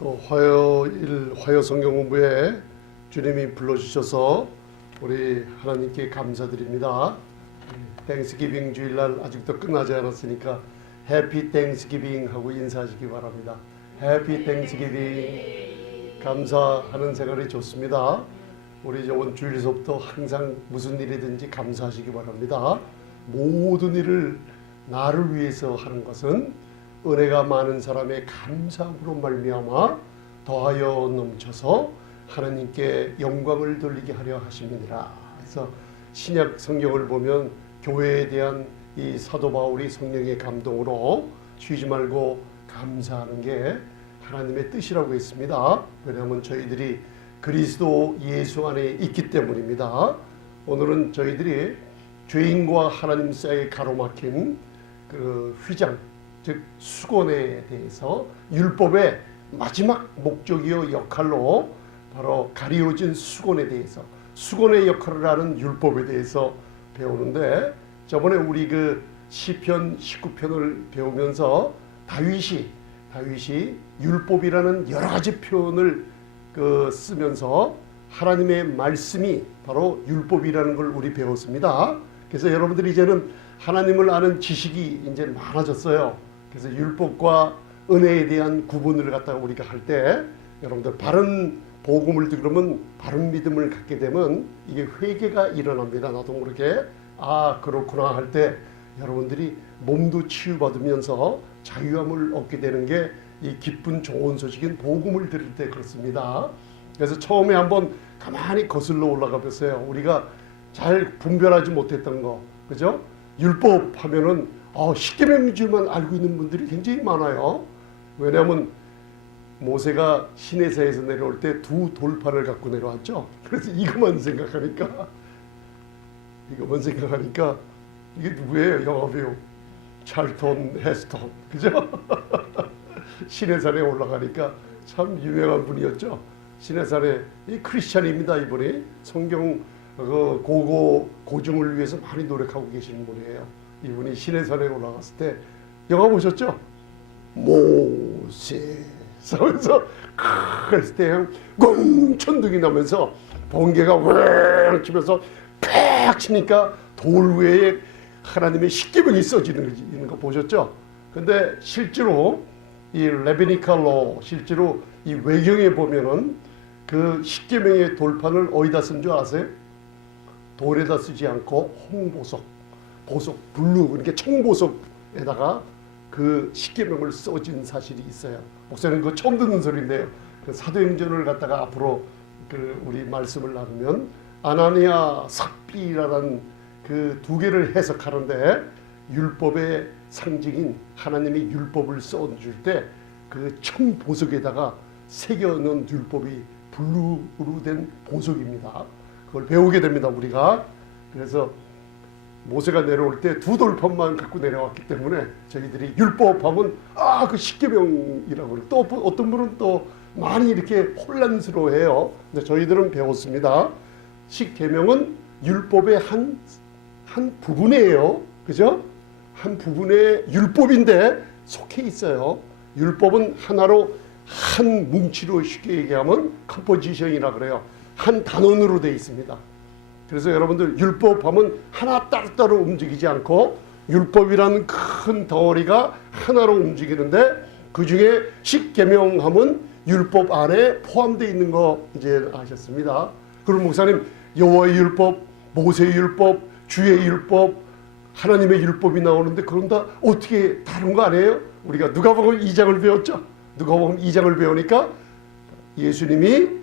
또 화요일 화요 성경 공부에 주님이 불러주셔서 우리 하나님께 감사드립니다. 땡스기빙 주일날 아직도 끝나지 않았으니까 해피 땡스기빙 하고 인사하시기 바랍니다. 해피 땡스기빙. 감사하는 생활이 좋습니다. 우리 저번 주일서부터 항상 무슨 일이든지 감사하시기 바랍니다. 모든 일을 나를 위해서 하는 것은 은혜가 많은 사람의 감사함으로 말미암아 더하여 넘쳐서 하나님께 영광을 돌리게 하려 하심이니라. 그래서 신약 성경을 보면 교회에 대한 이 사도 바울이 성령의 감동으로 쉬지 말고 감사하는 게 하나님의 뜻이라고 했습니다. 왜냐하면 저희들이 그리스도 예수 안에 있기 때문입니다. 오늘은 저희들이 죄인과 하나님 사이에 가로막힌 그 휘장, 즉 수건에 대해서 율법의 마지막 목적이요 역할로 바로 가리워진 수건에 대해서, 수건의 역할을 하는 율법에 대해서 배우는데, 저번에 우리 그 시편 19편을 배우면서 다윗이 율법이라는 여러 가지 표현을 쓰면서 하나님의 말씀이 바로 율법이라는 걸 우리 배웠습니다. 그래서 여러분들이 이제는 하나님을 아는 지식이 이제 많아졌어요. 그래서 율법과 은혜에 대한 구분을 갖다가 우리가 할 때 여러분들 바른 복음을 들으면 바른 믿음을 갖게 되면 이게 회개가 일어납니다. 나도 모르게 아 그렇구나 할 때 여러분들이 몸도 치유받으면서 자유함을 얻게 되는 게 이 기쁜 좋은 소식인 복음을 들을 때 그렇습니다. 그래서 처음에 한번 가만히 거슬러 올라가 보세요. 우리가 잘 분별하지 못했던 거, 그죠? 율법 하면은 십계명줄만 알고 있는 분들이 굉장히 많아요. 왜냐하면 모세가 시내산에서 내려올 때 두 돌판을 갖고 내려왔죠. 그래서 이것만 생각하니까 이게 누구예요? 영화배우 찰턴 헤스턴, 그죠? 시내산에 올라가니까 참 유명한 분이었죠. 시내산에 이 크리스찬입니다. 이분이 성경 고증을 위해서 많이 노력하고 계시는 분이에요. 이분이 시내산에 올라갔을 때 영화 보셨죠? 모세 하면서 그랬을 때 공천둥이 나면서 번개가 왱 치면서 팍 치니까 돌 위에 하나님의 십계명이 써지는 거 보셨죠? 근데 실제로 이 레비니컬 로, 실제로 이 외경에 보면은 그 십계명의 돌판을 어디다 쓴 줄 아세요? 돌에다 쓰지 않고 홍보석, 블루, 그러니까 청보석에다가 그 십계명을 써진 사실이 있어요. 목사님 그거 처음 듣는 소리인데요. 그 사도행전을 갖다가 앞으로 우리 말씀을 나누면 아나니아 삽비라는 그 두 개를 해석하는데, 율법의 상징인 하나님의 율법을 써줄 때 그 청보석에다가 새겨놓은 율법이 블루로 된 보석입니다. 그걸 배우게 됩니다, 우리가. 그래서 모세가 내려올 때 두 돌판만 갖고 내려왔기 때문에 저희들이 율법하면 그 십계명이라고 그래요. 또 어떤 분은 또 많이 이렇게 혼란스러워해요. 근데 저희들은 배웠습니다. 십계명은 율법의 한 부분이에요. 그죠? 한 부분의 율법인데 속해 있어요. 율법은 하나로 한 뭉치로 쉽게 얘기하면 컴포지션이라 그래요. 한 단원으로 되어 있습니다. 그래서 여러분들 율법하면 하나 따로따로 움직이지 않고 율법이라는 큰 덩어리가 하나로 움직이는데, 그 중에 십계명하면 율법 안에 포함되어 있는 거 이제 아셨습니다. 그럼 목사님 여호와의 율법, 모세의 율법, 주의 율법, 하나님의 율법이 나오는데 그럼 다 어떻게 다른 거 아니에요? 우리가 누가복음 2장을 배웠죠. 누가복음 2장을 배우니까 예수님이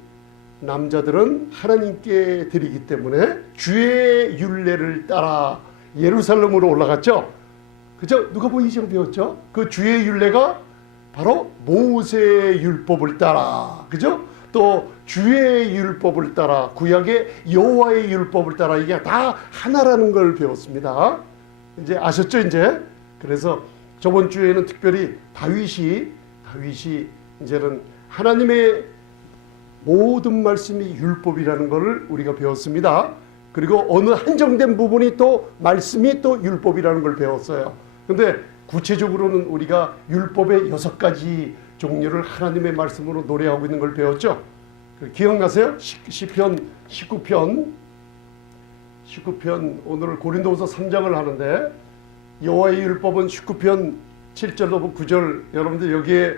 남자들은 하나님께 드리기 때문에 주의 율례를 따라 예루살렘으로 올라갔죠. 그죠? 누가복음 2장 배웠죠. 그 주의 율례가 바로 모세의 율법을 따라, 그죠? 또 주의 율법을 따라, 구약의 여호와의 율법을 따라, 이게 다 하나라는 걸 배웠습니다. 이제 아셨죠, 이제? 그래서 저번 주에는 특별히 다윗이 이제는 하나님의 모든 말씀이 율법이라는 것을 우리가 배웠습니다. 그리고 어느 한정된 부분이 또 말씀이 또 율법이라는 걸 배웠어요. 근데 구체적으로는 우리가 율법의 6가지 종류를 하나님의 말씀으로 노래하고 있는 걸 배웠죠. 기억나세요? 시편 19편 오늘 고린도후서 3장을 하는데 여호와의 율법은 19편 7절로 9절 여러분들 여기에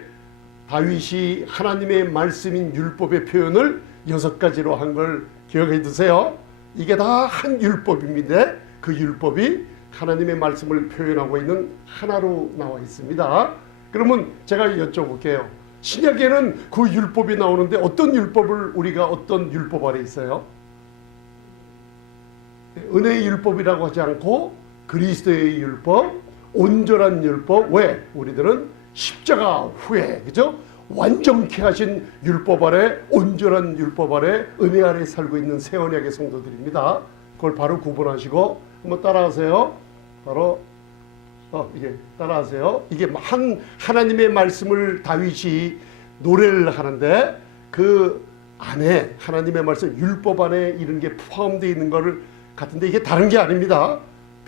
다윗이 하나님의 말씀인 율법의 표현을 6가지로 한 걸 기억해 두세요. 이게 다 한 율법입니다. 그 율법이 하나님의 말씀을 표현하고 있는 하나로 나와 있습니다. 그러면 제가 여쭤볼게요. 신약에는 그 율법이 나오는데 어떤 율법을 우리가 어떤 율법 아래 있어요? 은혜의 율법이라고 하지 않고 그리스도의 율법, 온전한 율법. 왜? 우리들은 십자가 후에, 그죠? 완전케 하신 율법 아래, 온전한 율법 아래, 은혜 아래 살고 있는 새 언약의 성도들입니다. 그걸 바로 구분하시고 한번 따라하세요. 바로 이게 따라하세요. 이게 하나님의 말씀을 다윗이 노래를 하는데 그 안에 하나님의 말씀 율법 안에 이런 게 포함되어 있는 거를 같은데 이게 다른 게 아닙니다.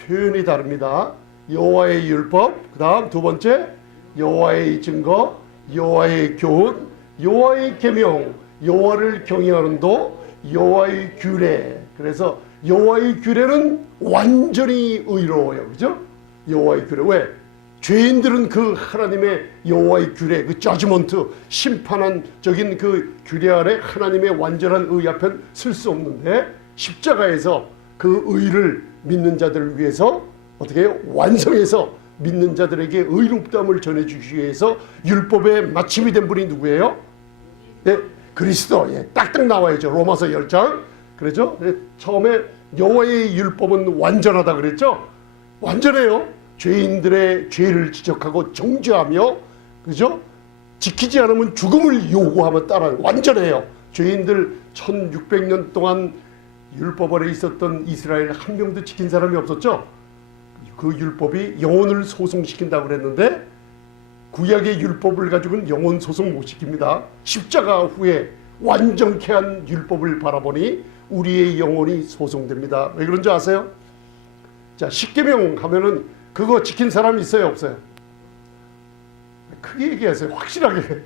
표현이 다릅니다. 여호와의 율법, 그 다음 두 번째 여호와의 증거, 여호와의 교훈, 여호와의 계명, 여호와를 경외하는 도, 여호와의 규례. 그래서 여호와의 규례는 완전히 의로워요. 그죠? 여호와의 규례. 왜? 죄인들은 그 하나님의 여호와의 규례, 그 저지먼트, 심판한적인 그 규례 아래 하나님의 완전한 의 앞엔 쓸 수 없는데 십자가에서 그 의를 믿는 자들을 위해서 어떻게 해요? 완성해서 믿는 자들에게 의롭다함을 전해주기 위해서 율법의 마침이 된 분이 누구예요? 네, 그리스도. 예, 딱딱 나와야죠. 로마서 10장. 그렇죠? 처음에 여호와의 율법은 완전하다 그랬죠? 완전해요. 죄인들의 죄를 지적하고 정죄하며, 그죠? 지키지 않으면 죽음을 요구하며 따라 완전해요. 죄인들 1600년 동안 율법 아래 있었던 이스라엘 한 명도 지킨 사람이 없었죠? 그 율법이 영혼을 소송시킨다고 그랬는데 구약의 율법을 가지고는 영혼 소송 못 시킵니다. 십자가 후에 완전케 한 율법을 바라보니 우리의 영혼이 소송됩니다. 왜 그런지 아세요? 자, 십계명 하면은 그거 지킨 사람이 있어요, 없어요? 크게 얘기하세요. 확실하게.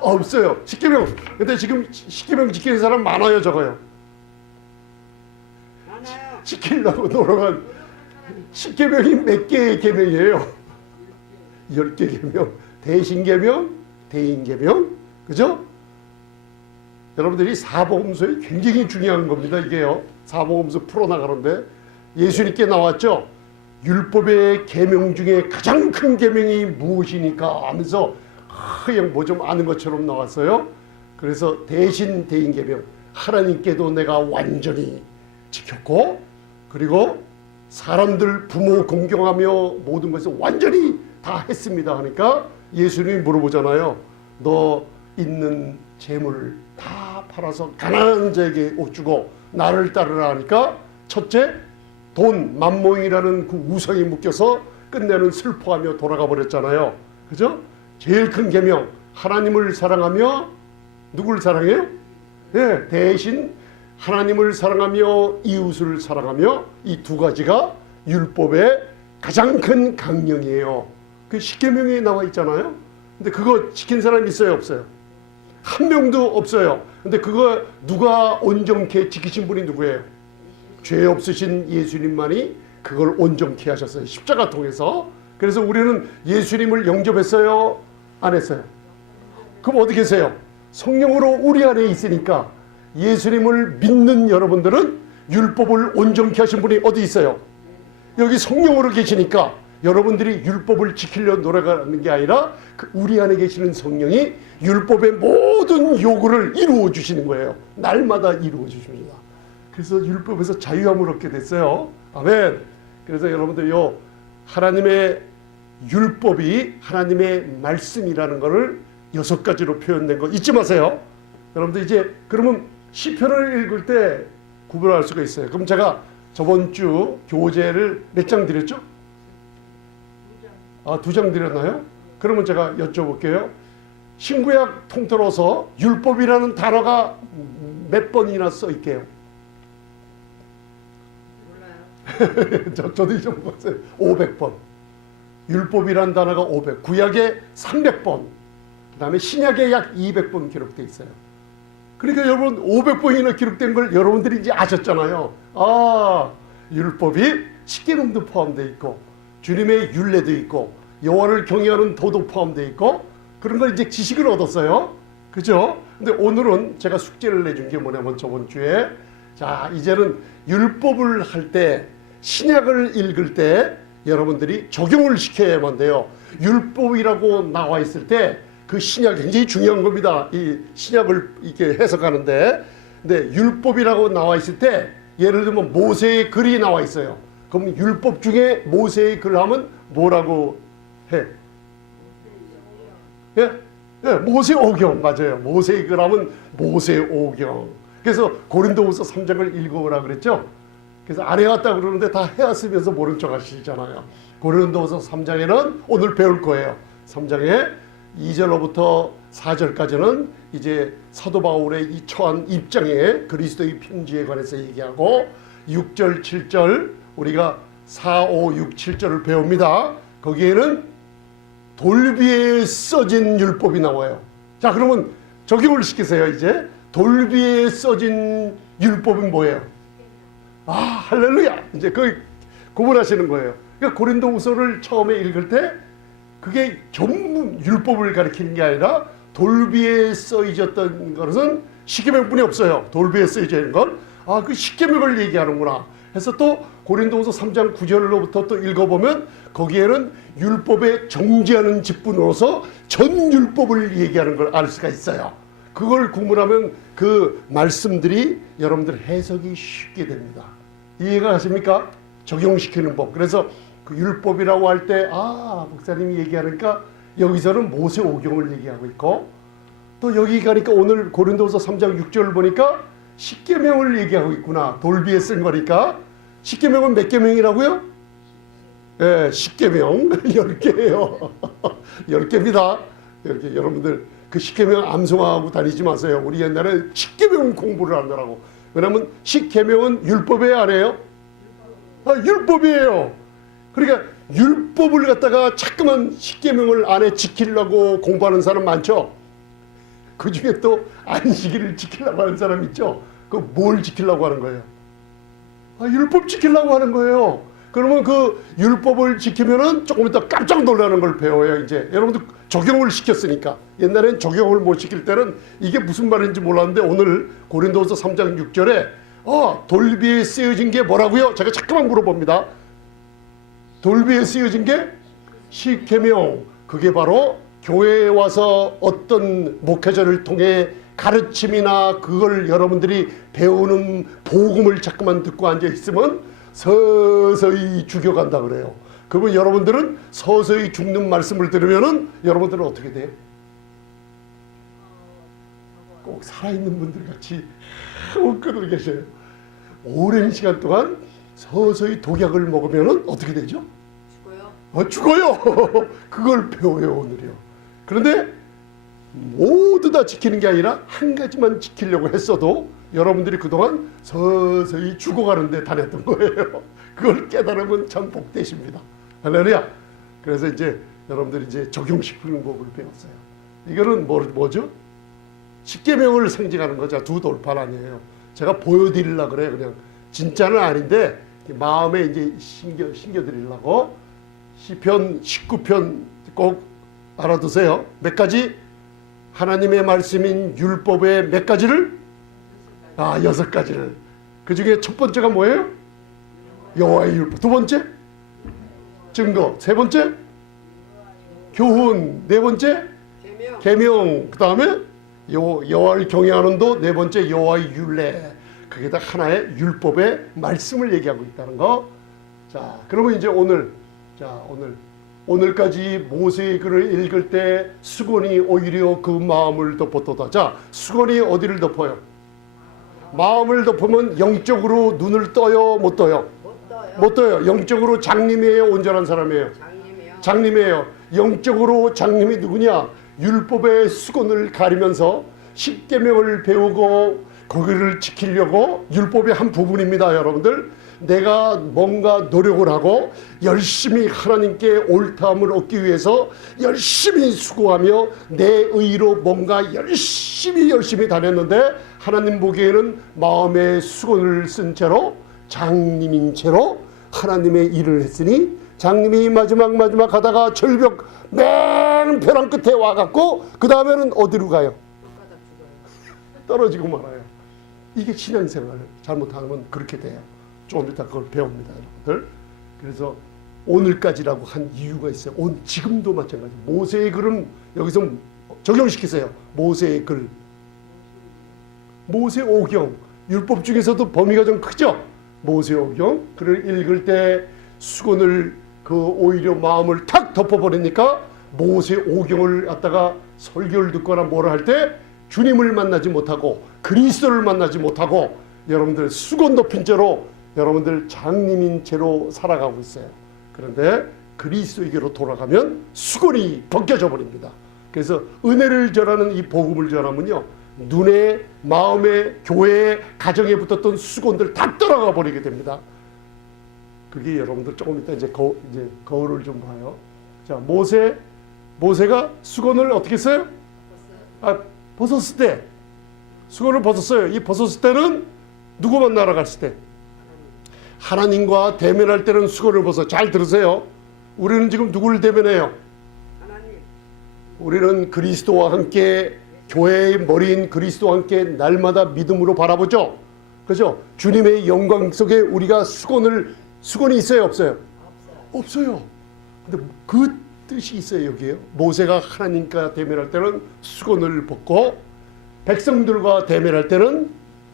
없어요. 십계명. 근데 지금 십계명 지키는 사람 많아요, 적어요? 많아요. 지키려고 노력한 십계명이 몇 개의 계명이에요? 10개 계명. 대신계명, 대인계명. 그죠? 여러분들이 사복음서에 굉장히 중요한 겁니다. 이게요. 사복음서 풀어나가는데 예수님께 나왔죠. 율법의 계명 중에 가장 큰 계명이 무엇이니까 하면서 그냥 뭐 좀 아는 것처럼 나왔어요. 그래서 대신 대인 계명. 하나님께도 내가 완전히 지켰고 그리고 사람들 부모 공경하며 모든 것을 완전히 다 했습니다 하니까 예수님이 물어보잖아요. 너 있는 재물을 다 팔아서 가난한 자에게 주고 나를 따르라 하니까 첫째 돈, 만몽이라는 그 우상에 묶여서 끝내는 슬퍼하며 돌아가 버렸잖아요. 그죠? 제일 큰 계명 하나님을 사랑하며 누구를 사랑해요? 네, 대신 하나님을 사랑하며 이웃을 사랑하며 이 두 가지가 율법의 가장 큰 강령이에요. 그 십계명에 나와 있잖아요. 근데 그거 지킨 사람이 있어요, 없어요? 한 명도 없어요. 근데 그거 누가 온전케 지키신 분이 누구예요? 죄 없으신 예수님만이 그걸 온전케 하셨어요. 십자가 통해서. 그래서 우리는 예수님을 영접했어요? 안 했어요? 그럼 어디 계세요? 성령으로 우리 안에 있으니까 예수님을 믿는 여러분들은 율법을 온전케 하신 분이 어디 있어요? 여기 성령으로 계시니까 여러분들이 율법을 지키려 노력하는 게 아니라 우리 안에 계시는 성령이 율법의 모든 요구를 이루어 주시는 거예요. 날마다 이루어 주십니다. 그래서 율법에서 자유함을 얻게 됐어요. 아멘. 그래서 여러분들 요 하나님의 율법이 하나님의 말씀이라는 것을 6가지로 표현된 거 잊지 마세요. 여러분들 이제 그러면 시편을 읽을 때 구별할 수가 있어요. 그럼 제가 저번 주 교재를 몇 장 드렸죠? 2장 드렸나요? 그러면 제가 여쭤볼게요. 신구약 통틀어서 율법이라는 단어가 몇 번이나 써 있게요? 몰라요. 저도 잊어먹었어요. 500번. 율법이라는 단어가 500. 구약에 300번. 그 다음에 신약에 약 200번 기록되어 있어요. 그러니까 여러분 500번이나 기록된 걸 여러분들이 이제 아셨잖아요. 아, 율법이 십계명도 포함되어 있고 주님의 율례도 있고 여호와를 경외하는 도도 포함되어 있고 그런 걸 이제 지식을 얻었어요. 그죠? 근데 오늘은 제가 숙제를 내준 게 뭐냐면 저번 주에 자 이제는 율법을 할 때 신약을 읽을 때 여러분들이 적용을 시켜야만 돼요. 율법이라고 나와 있을 때 그 신약이 굉장히 중요한 겁니다. 이 신약을 이렇게 해석하는데 근데 율법이라고 나와 있을 때 예를 들면 모세의 글이 나와 있어요. 그럼 율법 중에 모세의 글 하면 뭐라고 해? 예? 예, 모세오경 맞아요. 모세의 글 하면 모세오경. 그래서 고린도후서 3장을 읽어오라 그랬죠. 그래서 안 해왔다 그러는데 다 해왔으면서 모른 척 하시잖아요. 고린도후서 3장에는 오늘 배울 거예요. 3장에 2절로부터 4절까지는 이제 사도 바울의 이 처한 입장에 그리스도의 편지에 관해서 얘기하고 6절, 7절 우리가 4, 5, 6, 7절을 배웁니다. 거기에는 돌비에 써진 율법이 나와요. 자 그러면 적용을 시키세요. 이제 돌비에 써진 율법은 뭐예요? 아 할렐루야. 이제 그 구분하시는 거예요. 그러니까 고린도후서를 처음에 읽을 때 그게 전부 율법을 가리키는 게 아니라 돌비에 써있었던 것은 십계명뿐이 없어요. 돌비에 써져 있는 건 아 그 십계명을 얘기하는구나 해서 또 고린도후서 3장 9절로부터 또 읽어보면 거기에는 율법에 정지하는 직분으로서 전 율법을 얘기하는 걸 알 수가 있어요. 그걸 구분하면 그 말씀들이 여러분들 해석이 쉽게 됩니다. 이해가 가십니까? 적용시키는 법. 그래서 그 율법이라고 할 때 아 목사님이 얘기하니까 여기서는 모세오경을 얘기하고 있고 또 여기 가니까 오늘 고린도후서 3장 6절을 보니까 십계명을 얘기하고 있구나. 돌비에 쓴 거니까 십계명은 몇 계명이라고요? 예, 십계명 10개예요. 10개입니다. 이렇게 여러분들 그 십계명 암송하고 다니지 마세요. 우리 옛날에 십계명 공부를 하느라고. 왜냐면 십계명은 율법에 아래요? 아, 율법이에요. 그러니까 율법을 갖다가 자꾸만 십계명을 안에 지키려고 공부하는 사람 많죠. 그 중에 또 안식일을 지키려고 하는 사람 있죠. 그 뭘 지키려고 하는 거예요? 아, 율법 지키려고 하는 거예요. 그러면 그 율법을 지키면은 조금 이따 깜짝 놀라는 걸 배워요. 이제 여러분들 적용을 시켰으니까. 옛날엔 적용을 못 시킬 때는 이게 무슨 말인지 몰랐는데 오늘 고린도후서 3장 6절에 돌비에 쓰여진 게 뭐라고요? 제가 자꾸만 물어봅니다. 돌비에 쓰여진 게 십계명. 그게 바로 교회에 와서 어떤 목회자를 통해 가르침이나 그걸 여러분들이 배우는 복음을 자꾸만 듣고 앉아 있으면 서서히 죽여간다 그래요. 그러면 여러분들은 서서히 죽는 말씀을 들으면은 여러분들은 어떻게 돼요? 꼭 살아있는 분들 같이 웃고 계셔요. 오랜 시간 동안 서서히 독약을 먹으면은 어떻게 되죠? 죽어요. 죽어요. 그걸 배워요 오늘이요. 그런데 모두 다 지키는 게 아니라 한 가지만 지키려고 했어도 여러분들이 그동안 서서히 죽어가는 데 다녔던 거예요. 그걸 깨달으면 참 복되십니다. 할렐루야. 그래서 이제 여러분들이 이제 적용시키는 법을 배웠어요. 이거는 뭐죠? 십계명을 상징하는 거죠. 두 돌판 아니에요. 제가 보여드리려고 그래요. 그냥 진짜는 아닌데 마음에 이제 심겨드리려고. 시편 19편 꼭 알아두세요. 몇 가지? 하나님의 말씀인 율법의 몇 가지를? 6가지를. 그 중에 첫 번째가 뭐예요? 여호와의 율법. 두 번째? 증거. 세 번째? 교훈. 네 번째? 계명. 그 다음에 여호와를 경외하는 도. 네 번째 여호와의 율례. 그게 다 하나의 율법의 말씀을 얘기하고 있다는 거. 자, 그러면 이제 오늘까지 모세의 글을 읽을 때 수건이 오히려 그 마음을 덮었도다. 자, 수건이 어디를 덮어요? 마음을 덮으면 영적으로 눈을 떠요? 못 떠요? 못 떠요. 영적으로 장님이에요? 온전한 사람이에요? 장님이에요. 영적으로 장님이 누구냐? 율법의 수건을 가리면서 십계명을 배우고 거기를 지키려고 율법의 한 부분입니다. 여러분들 내가 뭔가 노력을 하고 열심히 하나님께 옳다함을 얻기 위해서 열심히 수고하며 내 의로 뭔가 열심히 다녔는데 하나님 보기에는 마음의 수건을 쓴 채로 장님인 채로 하나님의 일을 했으니 장님이 마지막 하다가 절벽 맨 벼랑 끝에 와갖고 그 다음에는 어디로 가요? 바닥 죽어요. 떨어지고 말아요. 이게 신앙생활 잘못하면 그렇게 돼요. 조금 이따 그걸 배웁니다, 여러분들. 그래서 오늘까지라고 한 이유가 있어요. 지금도 마찬가지. 모세의 글은 여기서 적용시키세요. 모세의 글, 모세 오경, 율법 중에서도 범위가 좀 크죠. 모세 오경, 글을 읽을 때 수건을 오히려 마음을 탁 덮어버리니까 모세 오경을 갖다가 설교를 듣거나 뭐라 할 때 주님을 만나지 못하고 그리스도를 만나지 못하고 여러분들 수건 덮인 채로 여러분들 장님인 채로 살아가고 있어요. 그런데 그리스도에게로 돌아가면 수건이 벗겨져 버립니다. 그래서 은혜를 전하는 이 복음을 전하면요, 눈에, 마음에, 교회에, 가정에 붙었던 수건들 다 떠나가 버리게 됩니다. 그게 여러분들 조금 이따 이제 거울을 좀 봐요. 자, 모세가 수건을 어떻게 써요? 벗었을 때, 수건을 벗었어요. 이 벗었을 때는 누구 만나러 갔을 때? 하나님과 대면할 때는 수건을 벗어. 잘 들으세요. 우리는 지금 누구를 대면해요? 하나님. 우리는 그리스도와 함께, 교회의 머리인 그리스도와 함께 날마다 믿음으로 바라보죠. 그렇죠? 주님의 영광 속에 우리가 수건이 있어요, 없어요? 없어요. 근데 그 뜻이 있어요, 여기에요. 모세가 하나님과 대면할 때는 수건을 벗고 백성들과 대면할 때는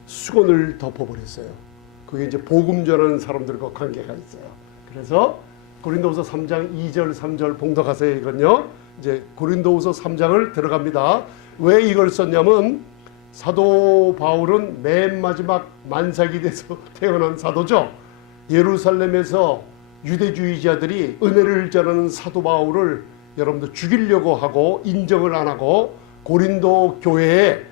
수건을 덮어버렸어요. 그게 이제 복음 전하는 사람들과 관계가 있어요. 그래서 고린도후서 3장 2절 3절 봉독하세요. 이건요, 이제 고린도후서 3장을 들어갑니다. 왜 이걸 썼냐면 사도 바울은 맨 마지막 만삭이 돼서 태어난 사도죠. 예루살렘에서 유대주의자들이 은혜를 전하는 사도 바울을 여러분들 죽이려고 하고 인정을 안 하고 고린도 교회에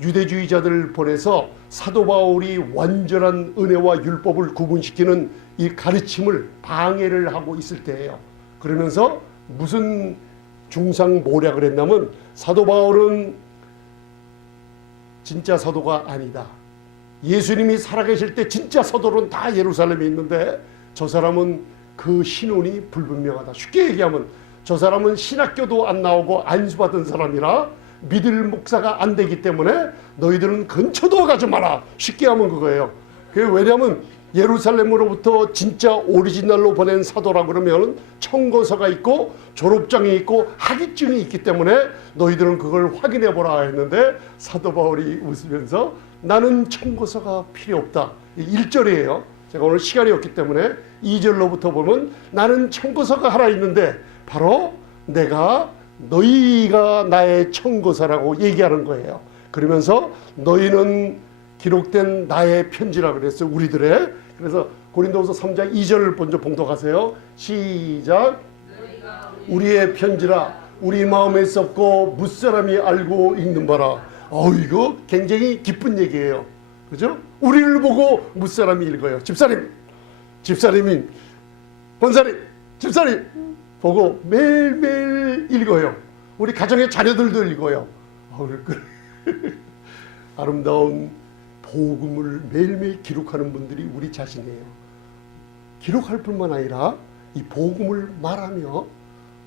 유대주의자들을 보내서 사도 바울이 완전한 은혜와 율법을 구분시키는 이 가르침을 방해를 하고 있을 때예요. 그러면서 무슨 중상모략을 했냐면 사도 바울은 진짜 사도가 아니다. 예수님이 살아계실 때 진짜 사도는 다 예루살렘에 있는데 저 사람은 그 신원이 불분명하다. 쉽게 얘기하면 저 사람은 신학교도 안 나오고 안수받은 사람이라 믿을 목사가 안 되기 때문에 너희들은 근처도 가지 마라. 쉽게 하면 그거예요. 그게 왜냐하면 예루살렘으로부터 진짜 오리지널로 보낸 사도라 그러면 청거서가 있고 졸업장이 있고 학위증이 있기 때문에 너희들은 그걸 확인해 보라 했는데 사도 바울이 웃으면서 나는 청거서가 필요 없다. 1절이에요. 제가 오늘 시간이 없기 때문에 2절로부터 보면 나는 청거서가 하나 있는데 바로 너희가 나의 청거서라고 얘기하는 거예요. 그러면서 너희는 기록된 나의 편지라 그랬어요. 우리들의. 그래서 고린도후서 3장 2절을 먼저 봉독하세요. 시작. 우리의 편지라 우리 마음에 썼고 무사람이 알고 읽는 바라. 이거 굉장히 기쁜 얘기예요. 그죠? 우리를 보고 무사람이 읽어요. 집사님이 권사님, 집사님 보고 매일매일 읽어요. 우리 가정의 자녀들도 읽어요. 아름다운 복음을 매일매일 기록하는 분들이 우리 자신이에요. 기록할 뿐만 아니라 이 복음을 말하며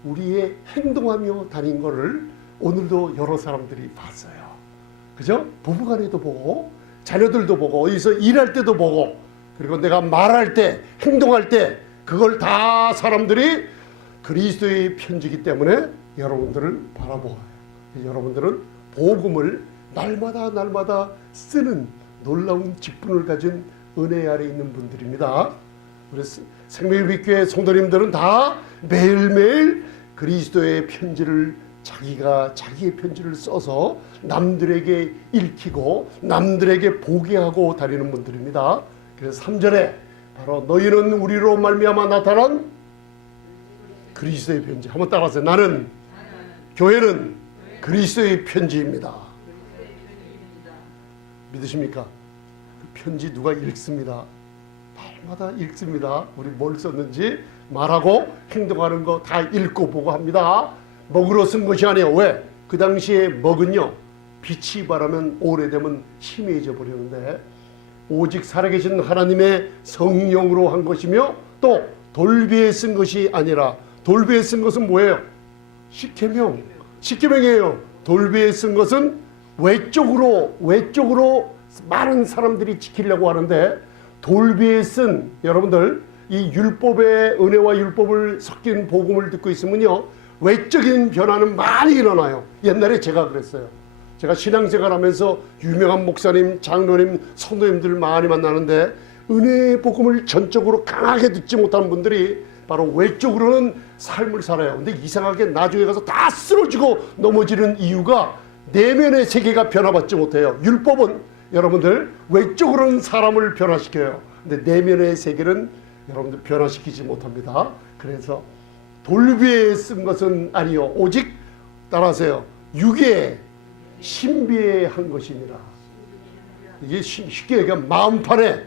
우리의 행동하며 다닌 거를 오늘도 여러 사람들이 봤어요. 그죠? 부부간에도 보고 자녀들도 보고 어디서 일할 때도 보고 그리고 내가 말할 때 행동할 때 그걸 다 사람들이 그리스도의 편지이기 때문에 여러분들을 바라보아요. 여러분들은 복음을 날마다 쓰는 놀라운 직분을 가진 은혜 아래 있는 분들입니다. 우리 생명의빛교회 성도님들은 다 매일매일 그리스도의 편지를 자기의 편지를 써서 남들에게 읽히고 남들에게 보게 하고 다니는 분들입니다. 그래서 3절에 바로 너희는 우리로 말미암아 나타난 그리스도의 편지. 한번 따라하세요. 나는 교회는 그리스도의 편지입니다. 믿으십니까? 그 편지 누가 읽습니다. 때마다 읽습니다. 우리 뭘 썼는지 말하고 행동하는 거 다 읽고 보고 합니다. 먹으로 쓴 것이 아니에요. 왜? 그 당시에 먹은요, 빛이 바라면 오래되면 희미해져 버리는데 오직 살아계신 하나님의 성령으로 한 것이며 또 돌비에 쓴 것이 아니라, 돌비에 쓴 것은 뭐예요? 십계명. 십계명이에요. 돌비에 쓴 것은 외적으로 많은 사람들이 지키려고 하는데, 돌비에 쓴 여러분들 이 율법의 은혜와 율법을 섞인 복음을 듣고 있으면요, 외적인 변화는 많이 일어나요. 옛날에 제가 그랬어요. 제가 신앙생활 하면서 유명한 목사님, 장로님, 성도님들 많이 만나는데 은혜의 복음을 전적으로 강하게 듣지 못하는 분들이 바로 외적으로는 삶을 살아요. 근데 이상하게 나중에 가서 다 쓰러지고 넘어지는 이유가 내면의 세계가 변화받지 못해요. 율법은 여러분들 외적으로는 사람을 변화시켜요. 근데 내면의 세계는 여러분들 변화시키지 못합니다. 그래서 돌비에 쓴 것은 아니요, 오직 따라하세요. 육에 신비에 한 것이니라. 이게 쉽게 얘기하면 마음판에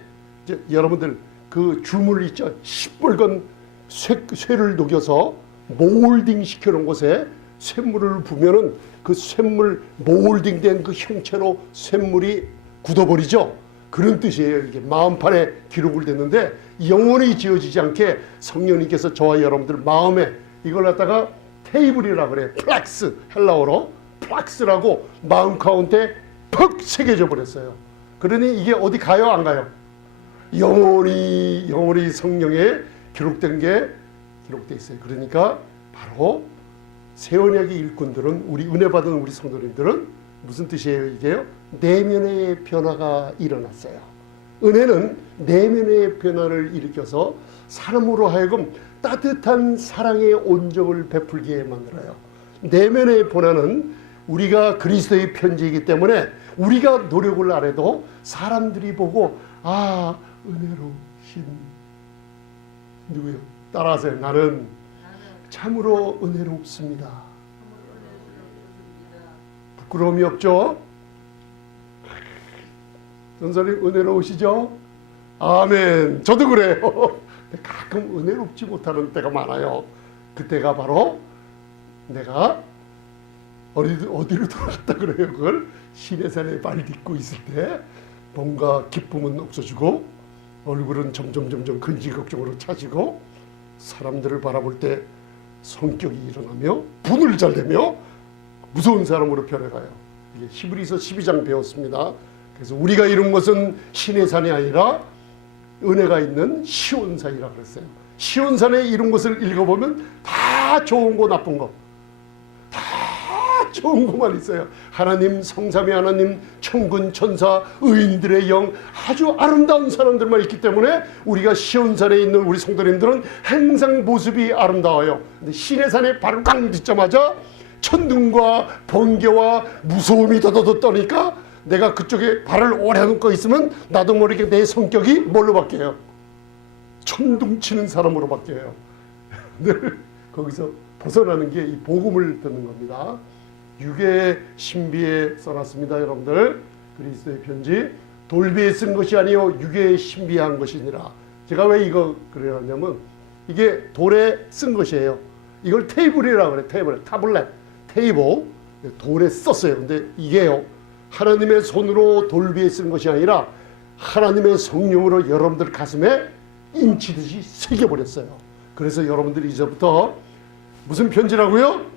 이제 여러분들 그 주물 있죠, 시뻘건 쇠를 녹여서 몰딩 시켜놓은 곳에 쇳물을 부면은 그 쇳물 몰딩된 그 형체로 쇳물이 굳어버리죠. 그런 뜻이에요. 이게 마음판에 기록을 됐는데 영원히 지워지지 않게 성령님께서 저와 여러분들 마음에 이걸 갖다가 테이블이라 그래요. 플렉스, 헬라어로 플렉스라고 마음 가운데 퍽 새겨져 버렸어요. 그러니 이게 어디 가요, 안 가요? 영원히 성령에 기록된 게 기록돼 있어요. 그러니까 바로 새 언약의 일꾼들은, 우리 은혜 받은 우리 성도님들은 무슨 뜻이에요, 이게요? 내면의 변화가 일어났어요. 은혜는 내면의 변화를 일으켜서 사람으로 하여금 따뜻한 사랑의 온정을 베풀게 만들어요. 내면의 변화는 우리가 그리스도의 편지이기 때문에 우리가 노력을 안 해도 사람들이 보고, 아, 은혜로우신 누구요? 따라하세요. 나는 참으로 은혜롭습니다. 부끄러움이 없죠? 전사님 은혜로우시죠? 아멘. 저도 그래요. 가끔 은혜롭지 못하는 때가 많아요. 그때가 바로 내가 어디로 돌아갔다 그래요. 그걸 시내산에 발 딛고 있을 때 뭔가 기쁨은 없어지고 얼굴은 점점 근지걱정으로 차지고 사람들을 바라볼 때 성격이 일어나며 분을 잘 내며 무서운 사람으로 변해가요. 이게 히브리서 12장 배웠습니다. 그래서 우리가 이룬 것은 시내산이 아니라 은혜가 있는 시온산이라 그랬어요. 시온산에 이룬 것을 읽어보면 다 좋은 거 나쁜 거 다 좋은 것만 있어요. 하나님, 성삼위 하나님, 천군 천사, 의인들의 영, 아주 아름다운 사람들만 있기 때문에 우리가 시온산에 있는 우리 성도님들은 항상 모습이 아름다워요. 근데 시내산에 발을 깡 딛자마자 천둥과 번개와 무서움이 더더더 떠니까 내가 그쪽에 발을 오래 놓고 있으면 나도 모르게 내 성격이 뭘로 바뀌어요? 천둥 치는 사람으로 바뀌어요. 늘 거기서 벗어나는 게 이 복음을 듣는 겁니다. 육의 신비에 써놨습니다. 여러분들, 그리스도의 편지. 돌비에 쓴 것이 아니요 육의 신비한 것이니라. 제가 왜 이거 그래놨냐면 이게 돌에 쓴 것이에요. 이걸 테이블이라고 그래. 테이블, 타블렛, 테이블. 돌에 썼어요. 근데 이게요, 하나님의 손으로 돌비에 쓴 것이 아니라 하나님의 성령으로 여러분들 가슴에 인치듯이 새겨버렸어요. 그래서 여러분들이 이제부터 무슨 편지라고요?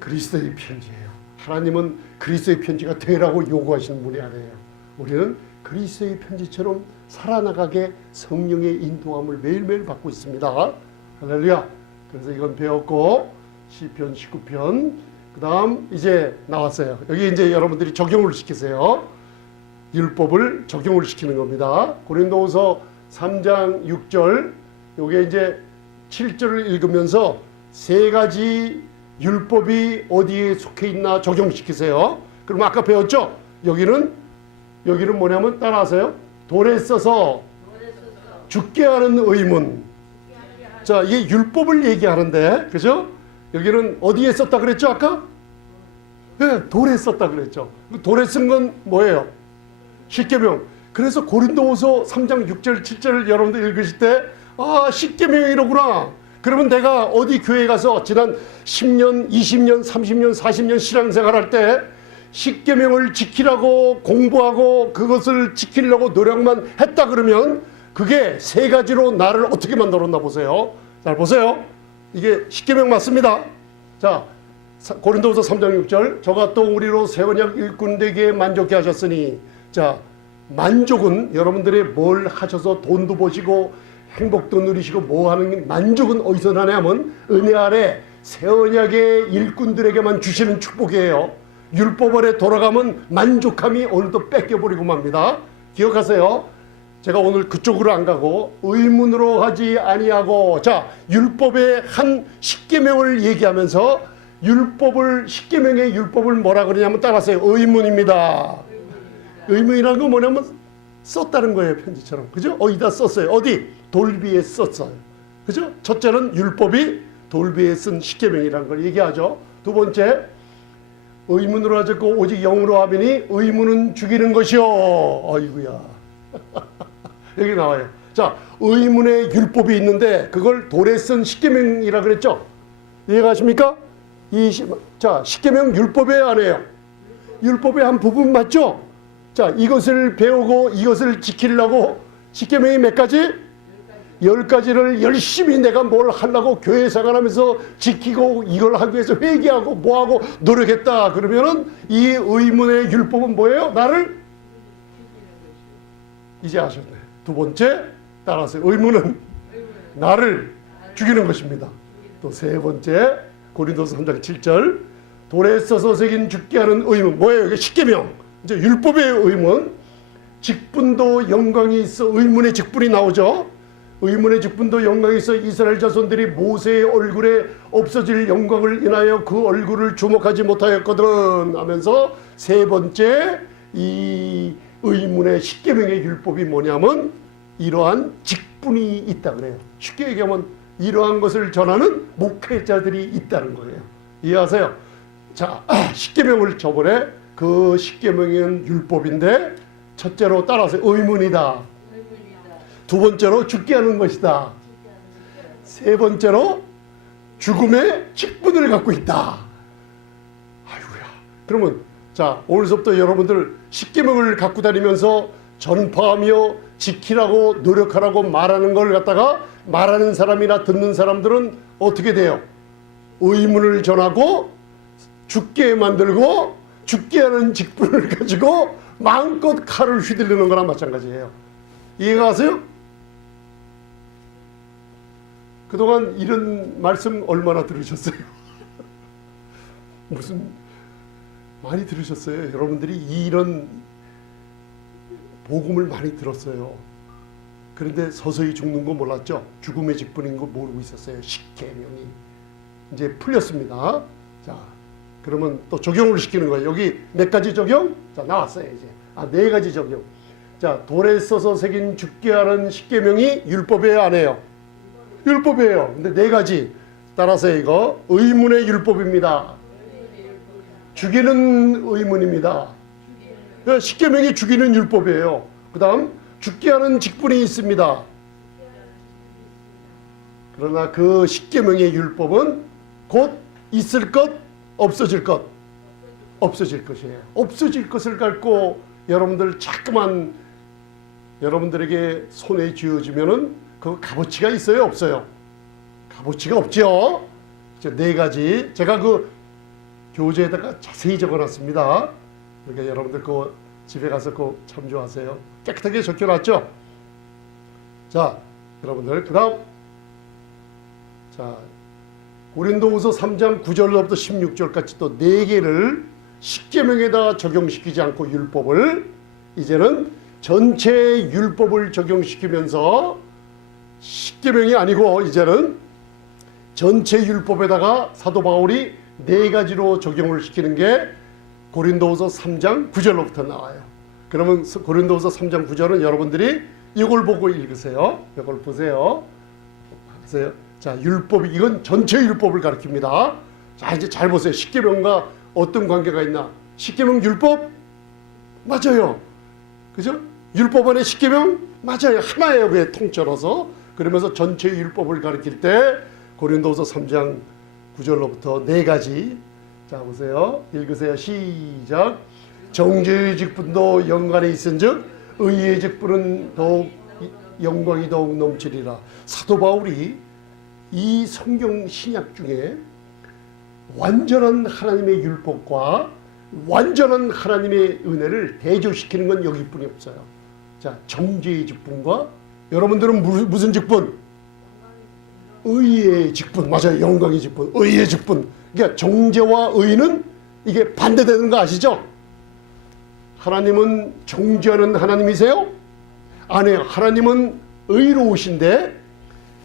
그리스도의 편지예요. 하나님은 그리스도의 편지가 되라고 요구하시는 분이 아니에요. 우리는 그리스도의 편지처럼 살아나가게 성령의 인도함을 매일매일 받고 있습니다. 할렐루야. 그래서 이건 배웠고, 시편 19편, 그 다음 이제 나왔어요. 여기 이제 여러분들이 적용을 시키세요. 율법을 적용을 시키는 겁니다. 고린도후서 3장 6절, 요게 이제 7절을 읽으면서 세 가지 율법이 어디에 속해 있나 적용시키세요. 그럼 아까 배웠죠? 여기는 뭐냐면 따라하세요. 돌에 써서 죽게 하는 의문. 자, 이게 율법을 얘기하는데, 그죠? 여기는 어디에 썼다 그랬죠, 아까? 네, 돌에 썼다 그랬죠. 돌에 쓴 건 뭐예요? 십계명. 그래서 고린도후서 3장 6절 7절을 여러분들 읽으실 때 십계명이 이러구나. 그러면 내가 어디 교회 가서 지난 10년, 20년, 30년, 40년 신앙생활할 때 십계명을 지키라고 공부하고 그것을 지키려고 노력만 했다 그러면 그게 세 가지로 나를 어떻게 만들었나 보세요. 잘 보세요. 이게 십계명 맞습니다. 자, 고린도후서 3장 6절 저가 또 우리로 새 언약 일꾼 되게 만족해 하셨으니, 자, 만족은 여러분들이 뭘 하셔서 돈도 버시고 행복도 누리시고 뭐 하는 만족은 어디서 나냐면 은혜 아래 새 언약의 일꾼들에게만 주시는 축복이에요. 율법 아래 돌아가면 만족함이 어느덧 뺏겨버리고 맙니다. 기억하세요. 제가 오늘 그쪽으로 안 가고 의문으로 하지 아니하고, 자, 율법의 한 십계명을 얘기하면서 십계명의 율법을 뭐라 그러냐면 따라하세요. 의문입니다. 의문이라는 건 뭐냐면 썼다는 거예요. 편지처럼. 그죠? 어디다 썼어요. 어디? 돌비에 썼어요. 그죠? 첫째는 율법이 돌비에 쓴 십계명이라는 걸 얘기하죠. 두 번째, 의문으로 하셨고 오직 영으로 하면 의문은 죽이는 것이요. 아이고야. 여기 나와요. 자, 의문의 율법이 있는데 그걸 돌에 쓴 십계명이라 그랬죠. 이해가십니까? 자, 십계명 율법의 아니에요. 율법의 한 부분 맞죠? 자, 이것을 배우고 이것을 지키려고 십계명이 몇 가지? 10가지를 열심히 내가 뭘 하려고 교회 생활하면서 지키고 이걸 하기 위해서 회개하고 뭐하고 노력했다 그러면은 이 의문의 율법은 뭐예요? 나를 이제 아셨네. 두 번째 따라서 의문은 나를 죽이는 것입니다. 또 세 번째 고린도서 3장 7절 돌에 써서 새긴 죽게 하는 의문 뭐예요? 이게 십계명. 이제 율법의 의문, 직분도 영광이 있어. 의문의 직분이 나오죠. 의문의 직분도 영광이 있어 이스라엘 자손들이 모세의 얼굴에 없어질 영광을 인하여 그 얼굴을 주목하지 못하였거든 하면서 세 번째 이 의문의 십계명의 율법이 뭐냐면 이러한 직분이 있다 그래요. 쉽게 얘기하면 이러한 것을 전하는 목회자들이 있다는 거예요. 이해하세요? 자, 십계명을 저번에 그 십계명은 율법인데 첫째로 따라서 의문이다. 두 번째로 죽게 하는 것이다. 세 번째로 죽음의 직분을 갖고 있다. 아이고야. 그러면 자, 오늘서부터 여러분들 십계명을 갖고 다니면서 전파하며 지키라고 노력하라고 말하는 걸 갖다가 말하는 사람이나 듣는 사람들은 어떻게 돼요? 의문을 전하고 죽게 만들고 죽게 하는 직분을 가지고 마음껏 칼을 휘둘리는 거랑 마찬가지예요. 이해가 가세요? 그동안 이런 말씀 얼마나 들으셨어요? 무슨 많이 들으셨어요. 여러분들이 이런 복음을 많이 들었어요. 그런데 서서히 죽는 거 몰랐죠? 죽음의 직분인 거 모르고 있었어요. 십계명이 이제 풀렸습니다. 자, 그러면 또 적용을 시키는 거예요. 여기 몇 가지 적용? 자, 나왔어요 이제. 네 가지 적용. 자, 돌에 써서 새긴 죽게 하는 십계명이 율법에 안 해요. 율법이에요. 근데 네 가지. 따라서 이거 의문의 율법입니다. 죽이는 의문입니다. 십계명이 죽이는 율법이에요. 그 다음 죽게 하는 직분이 있습니다. 그러나 그 십계명의 율법은 곧 있을 것, 없어질 것. 없어질 것이에요. 없어질 것을 갖고 여러분들 자꾸만 여러분들에게 손에 쥐어주면은 그 값어치가 있어요, 없어요? 값어치가 없죠. 네 가지 제가 그 교재에다가 자세히 적어놨습니다. 그러니까 여러분들 그 집에 가서 그 참조하세요. 깨끗하게 적혀놨죠. 자, 여러분들 그다음 자 고린도후서 3장 9절로부터 16절까지 또 4개를 십계명에다 적용시키지 않고 율법을 이제는 전체 율법을 적용시키면서 십계명이 아니고 이제는 전체 율법에다가 사도 바울이 4가지로 적용을 시키는 게 고린도후서 3장 9절로부터 나와요. 그러면 고린도후서 3장 9절은 여러분들이 이걸 보고 읽으세요. 이걸 보세요. 보세요. 자, 율법이 이건 전체 율법을 가리킵니다. 자, 이제 잘 보세요. 십계명과 어떤 관계가 있나? 십계명 율법 맞아요. 그죠? 율법 안에 십계명 맞아요. 하나예요. 그게 통째로서. 그러면서 전체 율법을 가리킬 때 고린도서 3장 9절로부터 네 가지. 자 보세요. 읽으세요. 시작. 정죄의 직분도 영간에 있은즉 의의 직분은 더욱 영광이 더욱 넘치리라. 사도 바울이 이 성경 신약 중에 완전한 하나님의 율법과 완전한 하나님의 은혜를 대조시키는 건 여기뿐이 없어요. 자, 정죄의 직분과 여러분들은 무슨 직분? 의의 직분. 맞아요. 영광의 직분. 의의 직분. 그러니까 정죄와 의는 이게 반대되는 거 아시죠? 하나님은 정죄하는 하나님이세요? 아니에요. 하나님은 의로우신데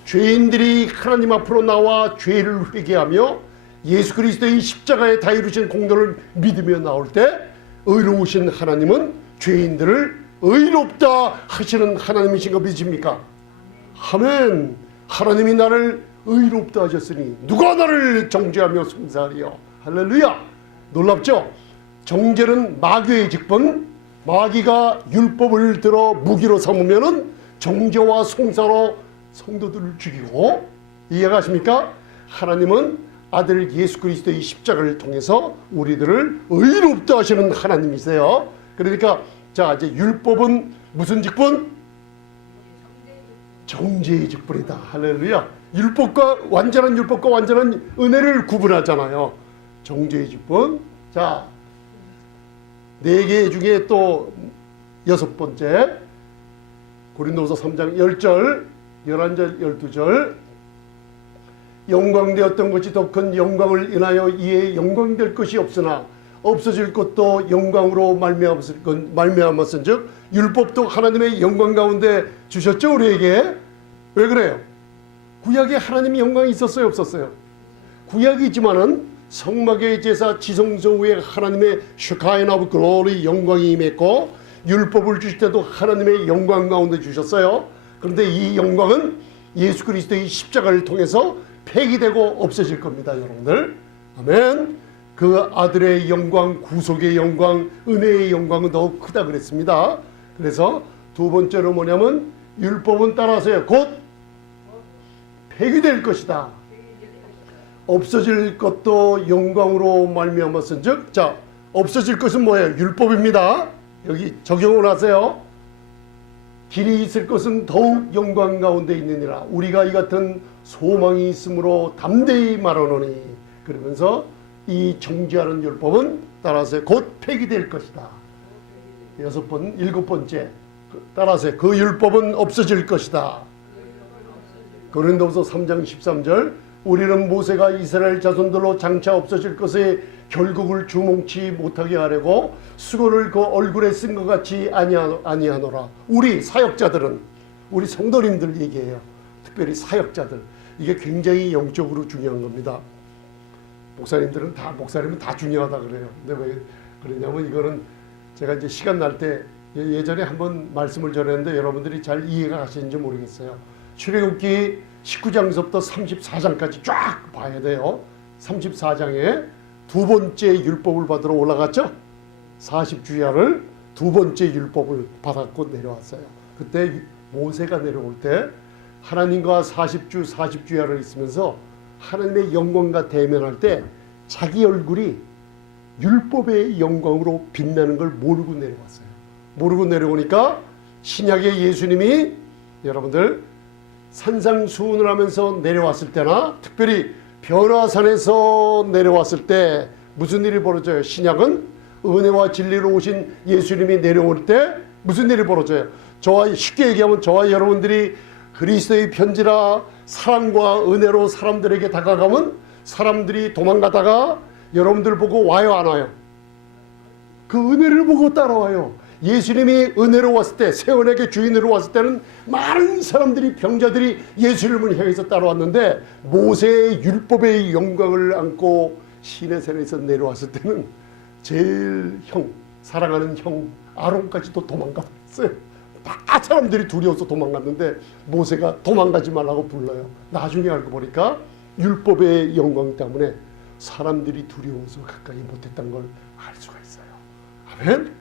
죄인들이 하나님 앞으로 나와 죄를 회개하며 예수 그리스도의 십자가에 다 이루신 공로를 믿으며 나올 때 의로우신 하나님은 죄인들을 의롭다 하시는 하나님이신 거 믿으십니까? 아멘. 하나님이 나를 의롭다 하셨으니 누가 나를 정죄하며 송사하리요. 할렐루야. 놀랍죠? 정죄는 마귀의 직분. 마귀가 율법을 들어 무기로 삼으면은 정죄와 송사로 성도들을 죽이고, 이해가십니까? 하나님은 아들 예수 그리스도의 십자가를 통해서 우리들을 의롭다 하시는 하나님이세요. 그러니까 자 이제 율법은 무슨 직분? 정죄의 직분이다. 할렐루야. 완전한 율법과 완전한 은혜를 구분하잖아요. 정죄의 직분. 자, 네 개 중에 또 여섯 번째 고린도서 3장 10절, 11절, 12절. 영광되었던 것이 더 큰 영광을 인하여 이에 영광될 것이 없으나 없어질 것도 영광으로 말미암았은즉 율법도 하나님의 영광 가운데 주셨죠. 우리에게. 왜 그래요? 구약에 하나님의 영광이 있었어요, 없었어요? 구약이지만은 성막의 제사 지성소 위에 하나님의 슈카인 오브 글로리 영광이 임했고, 율법을 주실 때도 하나님의 영광 가운데 주셨어요. 그런데 이 영광은 예수 그리스도의 십자가를 통해서 폐기되고 없어질 겁니다, 여러분들. 아멘. 그 아들의 영광, 구속의 영광, 은혜의 영광은 더욱 크다 그랬습니다. 그래서 두 번째로 뭐냐면 율법은 따라서요, 곧 폐기될 것이다. 없어질 것도 영광으로 말미암았은즉, 자, 없어질 것은 뭐예요? 율법입니다. 여기 적용을 하세요. 길이 있을 것은 더욱 영광 가운데 있느니라. 우리가 이 같은 소망이 있으므로 담대히 말하노니. 그러면서 이 정죄하는 율법은 따라서 곧 폐기될 것이다. 일곱 번째 따라서 그 율법은 없어질 것이다. 고린도서 3장 13절. 우리는 모세가 이스라엘 자손들로 장차 없어질 것에 결국을 주목치 못하게 하려고 수건을 그 얼굴에 쓴 것 같이 아니하노라. 우리 사역자들은, 우리 성도님들 얘기해요. 특별히 사역자들. 이게 굉장히 영적으로 중요한 겁니다. 목사님은 다 중요하다 그래요. 근데 왜 그러냐면 이거는 제가 이제 시간 날 때 예전에 한번 말씀을 전했는데 여러분들이 잘 이해가 가시는지 모르겠어요. 출애굽기 19장서부터 34장까지 쫙 봐야 돼요. 34장에 두 번째 율법을 받으러 올라갔죠. 40주야를 두 번째 율법을 받았고 내려왔어요. 그때 모세가 내려올 때 하나님과 40주야를 있으면서 하나님의 영광과 대면할 때 자기 얼굴이 율법의 영광으로 빛나는 걸 모르고 내려왔어요. 모르고 내려오니까 신약의 예수님이 여러분들 산상수훈을 하면서 내려왔을 때나 특별히 변화산에서 내려왔을 때 무슨 일이 벌어져요? 신약은 은혜와 진리로 오신 예수님이 내려올 때 무슨 일이 벌어져요? 쉽게 얘기하면 저와 여러분들이 그리스도의 편지라 사랑과 은혜로 사람들에게 다가가면 사람들이 도망가다가 여러분들 보고 와요, 안 와요? 그 은혜를 보고 따라와요. 예수님이 은혜로 왔을 때, 세원에게 주인으로 왔을 때는 많은 사람들이, 병자들이 예수님을 향해서 따라왔는데 모세의 율법의 영광을 안고 시내산에서 내려왔을 때는 제일 사랑하는 형 아론까지도 도망갔어요. 다 사람들이 두려워서 도망갔는데 모세가 도망가지 말라고 불러요. 나중에 알고 보니까 율법의 영광 때문에 사람들이 두려워서 가까이 못했던 걸 알 수가 있어요. 아멘.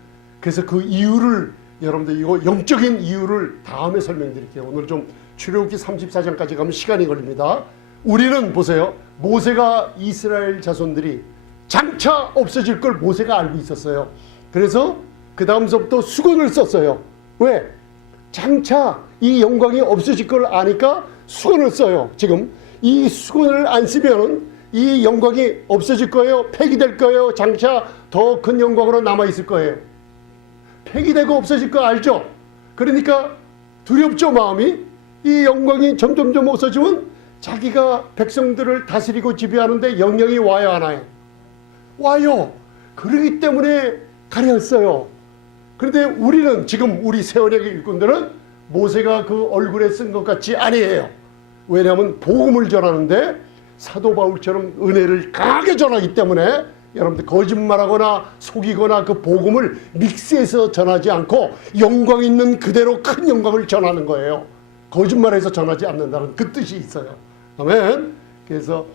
그래서 그 이유를 여러분들 이거 영적인 이유를 다음에 설명드릴게요. 오늘 좀 출애굽기 34장까지 가면 시간이 걸립니다. 우리는 보세요. 모세가 이스라엘 자손들이 장차 없어질 걸 모세가 알고 있었어요. 그래서 그 다음서부터 수건을 썼어요. 왜? 장차 이 영광이 없어질 걸 아니까 수건을 써요. 지금 이 수건을 안 쓰면은 이 영광이 없어질 거예요. 폐기될 거예요. 장차 더 큰 영광으로 남아있을 거예요. 폐기되고 없어질 거 알죠? 그러니까 두렵죠, 마음이. 이 영광이 점점점 없어지면 자기가 백성들을 다스리고 지배하는데 영향이 와요, 안 와요? 와요. 그러기 때문에 가려했어요. 그런데 우리는 지금 우리 세원의 일꾼들은 모세가 그 얼굴에 쓴 것 같이 아니에요. 왜냐하면 복음을 전하는데 사도 바울처럼 은혜를 강하게 전하기 때문에 여러분들 거짓말하거나 속이거나 그 복음을 믹스해서 전하지 않고 영광 있는 그대로 큰 영광을 전하는 거예요. 거짓말해서 전하지 않는다는 그 뜻이 있어요. 아멘. 그래서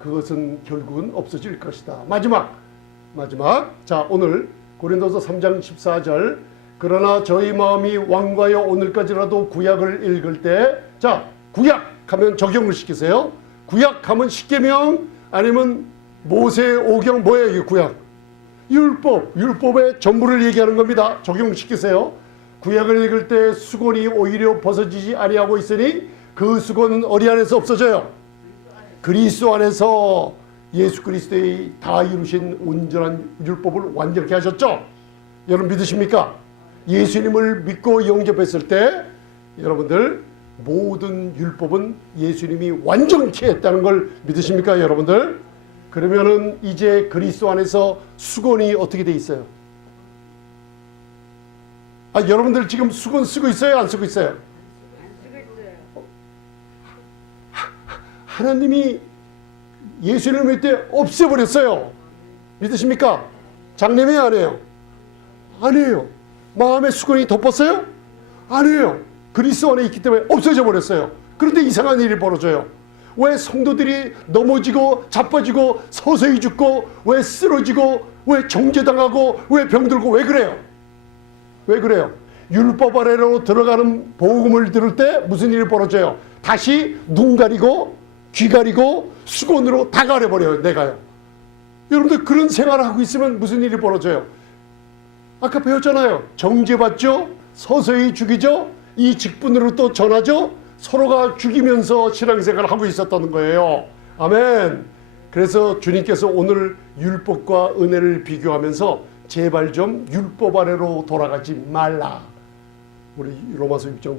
그것은 결국은 없어질 것이다. 마지막. 자, 오늘 고린도서 3장 14절. 그러나 저희 마음이 왕과여 오늘까지라도 구약을 읽을 때, 자, 구약 하면 적용을 시키세요. 구약 하면 십계명 아니면 모세 오경 뭐예요? 이 구약 율법의 전부를 얘기하는 겁니다. 적용시키세요. 구약을 읽을 때 수건이 오히려 벗어지지 아니하고 있으니 그 수건은 어디 안에서 없어져요? 그리스도 안에서 예수 그리스도의 다 이루신 온전한 율법을 완전케 하셨죠. 여러분 믿으십니까? 예수님을 믿고 영접했을 때 여러분들 모든 율법은 예수님이 완전케 했다는 걸 믿으십니까, 여러분들? 그러면은 이제 그리스도 안에서 수건이 어떻게 돼 있어요? 여러분들 지금 수건 쓰고 있어요, 안 쓰고 있어요? 안 쓰고 있어요. 하나님이 예수님을 때 없애버렸어요. 믿으십니까? 장래면 안 해요? 아니에요. 마음의 수건이 덮었어요? 아니에요. 그리스도 안에 있기 때문에 없어져 버렸어요. 그런데 이상한 일이 벌어져요. 왜 성도들이 넘어지고 자빠지고 서서히 죽고 왜 쓰러지고 왜 정죄당하고 왜 병들고 왜 그래요? 왜 그래요? 율법 아래로 들어가는 복음을 들을 때 무슨 일이 벌어져요? 다시 눈 가리고 귀 가리고 수건으로 다 가려버려요. 내가요. 여러분들 그런 생활을 하고 있으면 무슨 일이 벌어져요? 아까 배웠잖아요. 정죄받죠? 서서히 죽이죠? 이 직분으로 또 전하죠? 서로가 죽이면서 신앙생활을 하고 있었다는 거예요. 아멘. 그래서 주님께서 오늘 율법과 은혜를 비교하면서 제발 좀 율법 아래로 돌아가지 말라. 우리 로마서 6장 배워